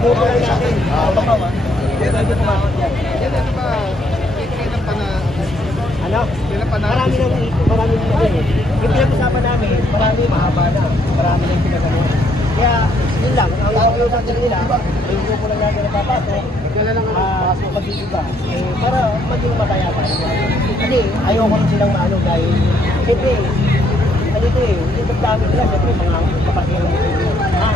grupo lang natin. Ito ba? Kailan pa na... Ano? Kailan pa na... Marami na eh. Yung pinag-usapan namin, marami mahaba na. Marami na yung pinagano. Kaya, yun lang. Ang pag-uusap nila, yung grupo lang natin na papasok, pag-iiba. Para maging mataya pa. Kasi ayoko rin silang maano dahil, siyempre, ano ito eh, yung pagdami nila, siyempre, mga kapatid ng hindi na.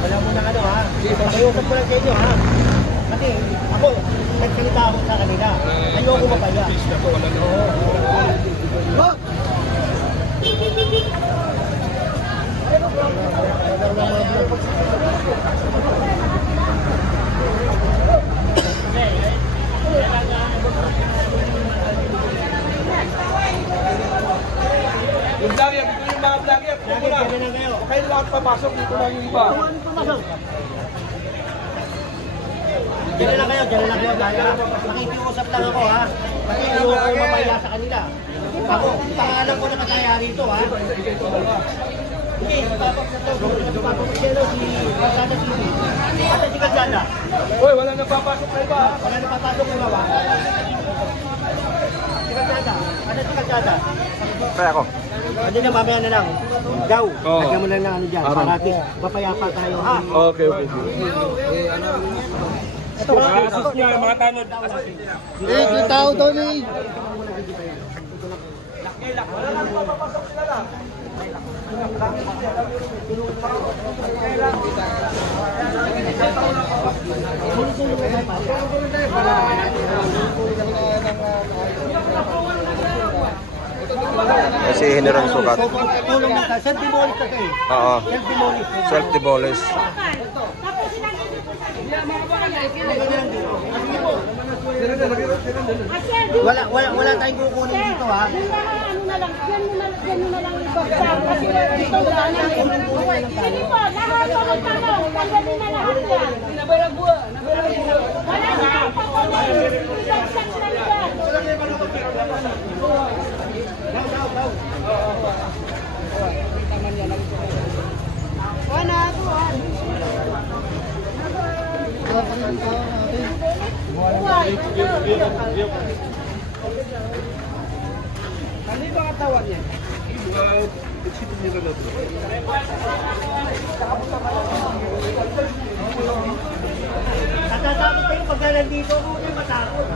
Wala mo na ano ha. Pag-iusap ko lang sa inyo ha. Kasi ako, nagsalita ako sa kanila. Ayoko mapaya. Yung vlogger, dito yung mga vlogger. Kayo lahat papasok, dito lang yung iba. Diyan lang kayo, vlogger. Makikiusap lang ako ha. Kasi ayoko mapaya sa kanila. Ako, pangalan ko na kataya rito ha. Sige, papapagkelo si Kalsada TV. Ata si Kalsada. Uy, wala nagpapasok na iba. Wala napapasok yung bawa. Si Kalsada. Ata si Kalsada. Kaya ako. Hindi na, mamaya na lang. Daw. Oo. Lagyan mo lang na ano dyan. Para at least mapayapa tayo ha. Okay. Ito ha. Assist niya, mga tanod. yung tao daw ni... Wala nang papapasok sila lang. Kasi hinirang sukat. Tulong na tayo. Self-demolish na tayo. Oo. Self-demolish. Self-demolish. Wala tayong kukunin dito ha. Ano na lang, yan mo na lang ibagsak. Kasi dito wala na. Sige po, lahat po magtanong. Pagdating na lahat yan. Wala na ang pakunin. Ibagsak lang yan. Wala ako ha. Ano yung mga tawag niya? Natatakot kayo pag nandito ako na matakot.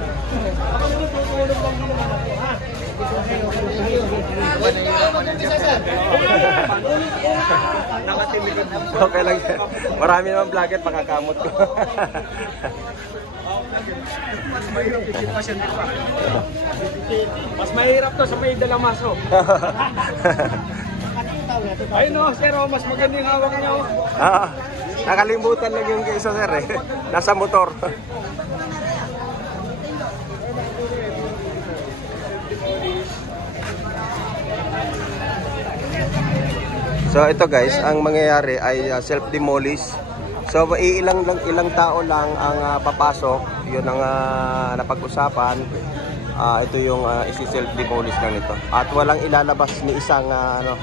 Ako naman tutulong lang din naman ako ha. Okay lang yan. Marami naman vlogger, makakamot ko. Mas mahirap to sa may dalamaso. Ayun o, sir, mas maganda yung hawak niyo. Nakalimutan lang yung isa sir eh. Nasa motor. So ito guys, ang mangyayari ay self-demolish. So ilang tao lang ang papasok. 'Yun ang napag-usapan. Ito yung isi-self-demolish lang ito. At walang ilalabas ni isang ano.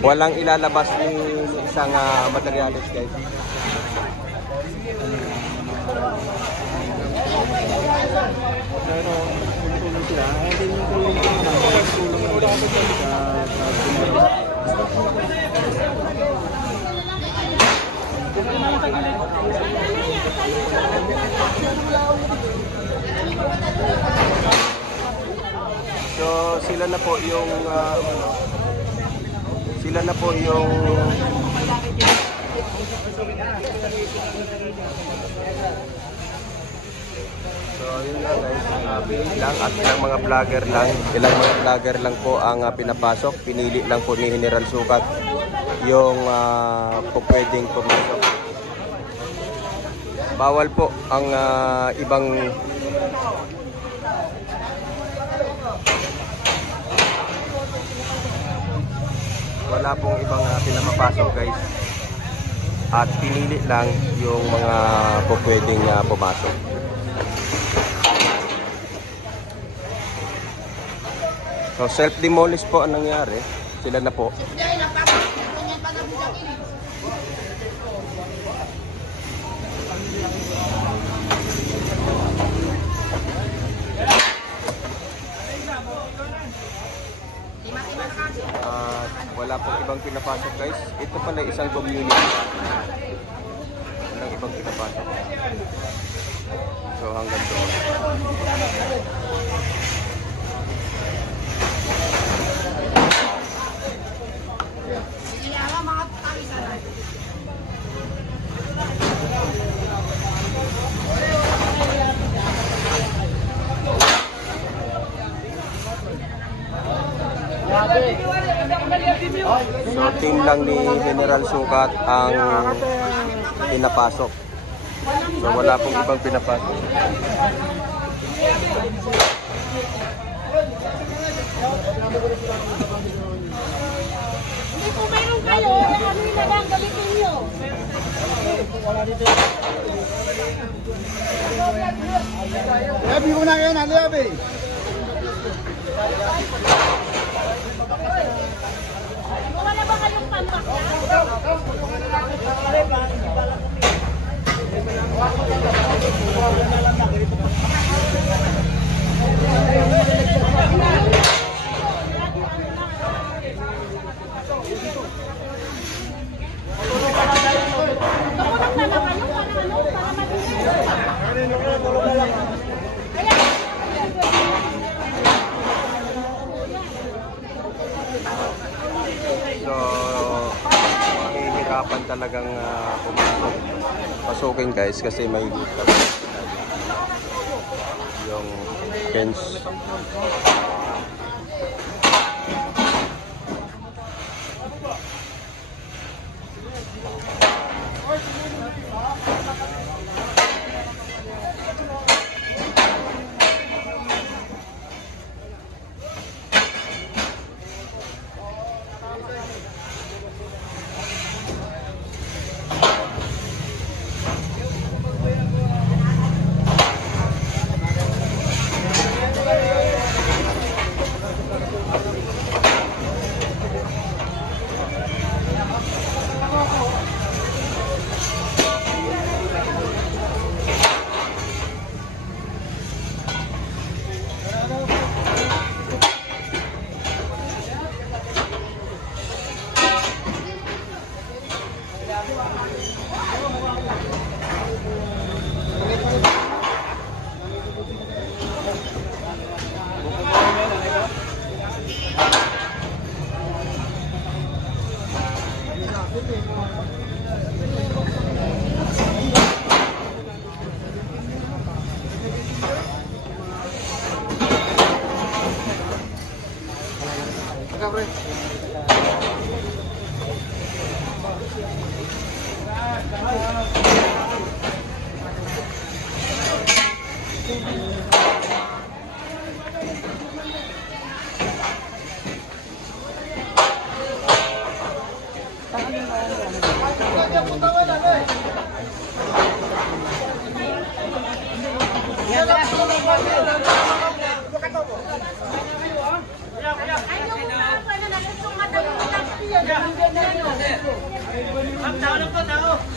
Walang ilalabas ni isang materialis guys. So sila na po yung So So yun nga guys, pili lang at ilang mga vlogger lang po ang pinapasok. Pinili lang po ni General Sukat yung pwedeng pumasok. Bawal po ang ibang wala pong ibang pinapapasok guys. At pinili lang yung mga pwedeng pumasok. So self-demolish po ang nangyari. Sila na po. Wala pong ibang pinapasok guys. Ito pala isang community. Walang ibang pinapasok. So hanggang doon. So team lang ni General Sukat ang pinapasok. So wala pong ibang pinapasok. Hindi po mayroon kayo, ano yung nalang gamitin nyo? Lebi ko na yan, Lebi. Wala ba kayong panpak na? Nakulang na lang kayo para mabilis. So mahihirapan talagang pumasok. Pasukin guys kasi may yung fence.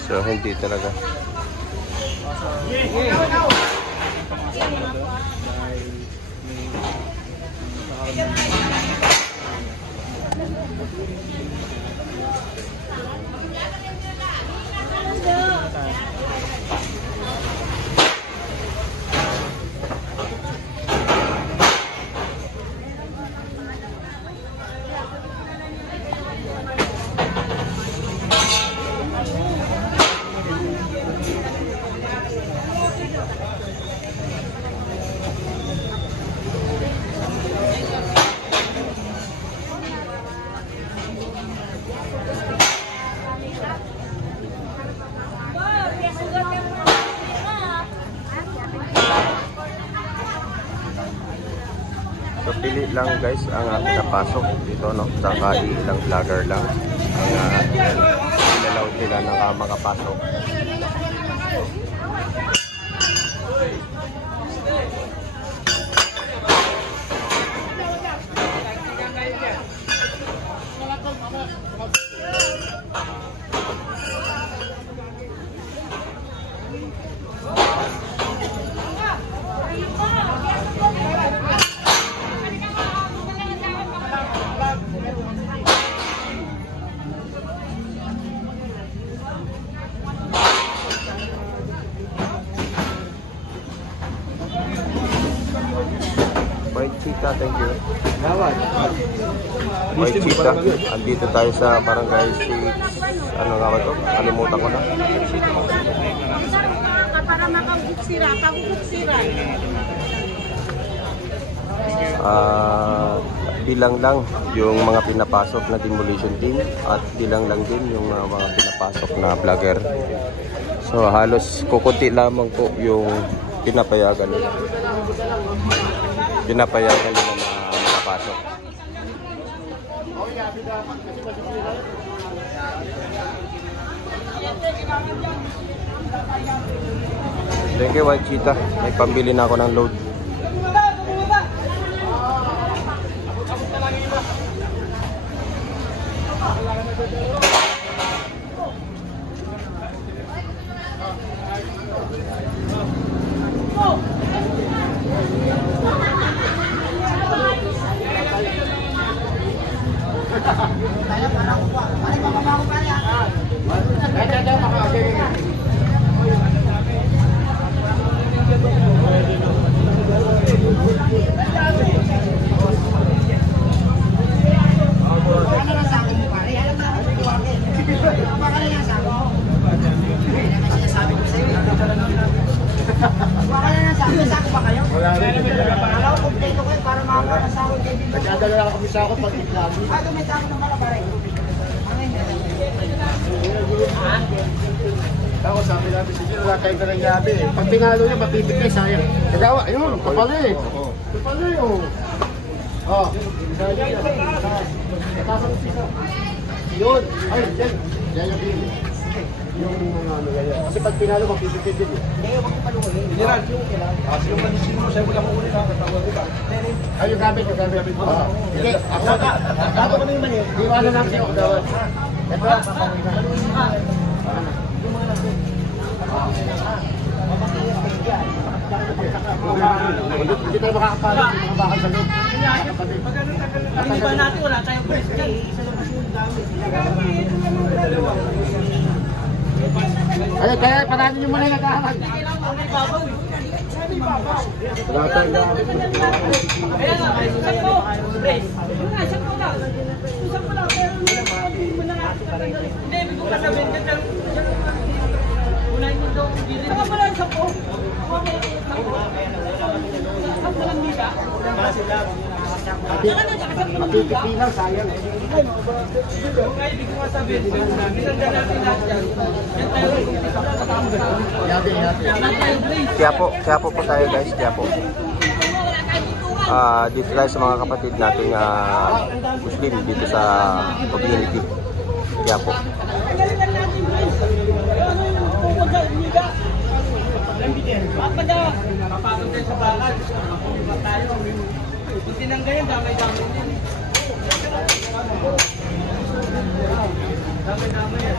So hindi talaga. lang guys ang napasok dito, no? Saka ilang vlogger lang ang ilalaw nila na makapasok. White Cheetah, thank you. White Cheetah, andito tayo sa Barangay 6, ano nga ba ito? Kalimutan ko na. Para makagugsira, pagugsira. Bilang lang yung mga pinapasok na demolition team at bilang lang din yung mga pinapasok na vlogger. So halos kukunti lamang po yung pinapayagan nila. Pinapayagan nila na makapasok. Thank you, White Cheetah. May pambili na ako ng load. Nagdadala lang kami sa ako pag itlog. Ako sabi namin, sige, wala tayong ganang yabi eh. Pag tinalo niya, mapipigay, sayang. Kagawa, ayun, kapala eh. Kapala eh, oh. Oh, yun, ay, yan. Yan yung bili. Yung ano, yan. Kasi pag tinalo, mapipigay din eh. General, kasi yung manisin mo, sa'yo mo lang ulit ha, katawag ko ba? Ay, yung gamit, yung gamit. Sige, ako. Dato ko na yung mali. Iwanan lang siya, kagawa. Ito, hindi tayo makakapalit yung mga bakal sa loob. Ang iba natin, wala tayong presko eh. Isa lang kasi yung gamit. Ay, kaya paranin nyo muna yung nag-aaral. Wala tayong gamit. Kaya nga, isang ko. Yung nga, isang ko lang. Isang ko lang, pero hindi mo na nga. Hindi, ibig ko kasabihin ka dyan. Unahin mo daw. Saka pala isang ko. Saka palang nila. Mapipipilang, sayang. Yung nga, ibig ko kasabihin. Isang dyan natin lahat yan. Yan tayo. Yabi, yabi. Kaya po tayo guys, kaya po. Dito tayo sa mga kapatid nating Muslim dito sa community. Kaya po. Papatong tayo sa bakal. Mapulipat tayo. Kung tinanggayan, damay-damay din. Damay-damay yan.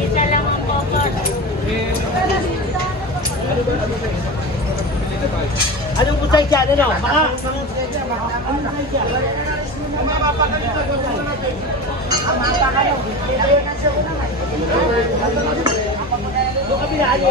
Isa lang ang focus. Anong kusay dyan? Ano? Baka? Anong kusay dyan? Doon kami na ano?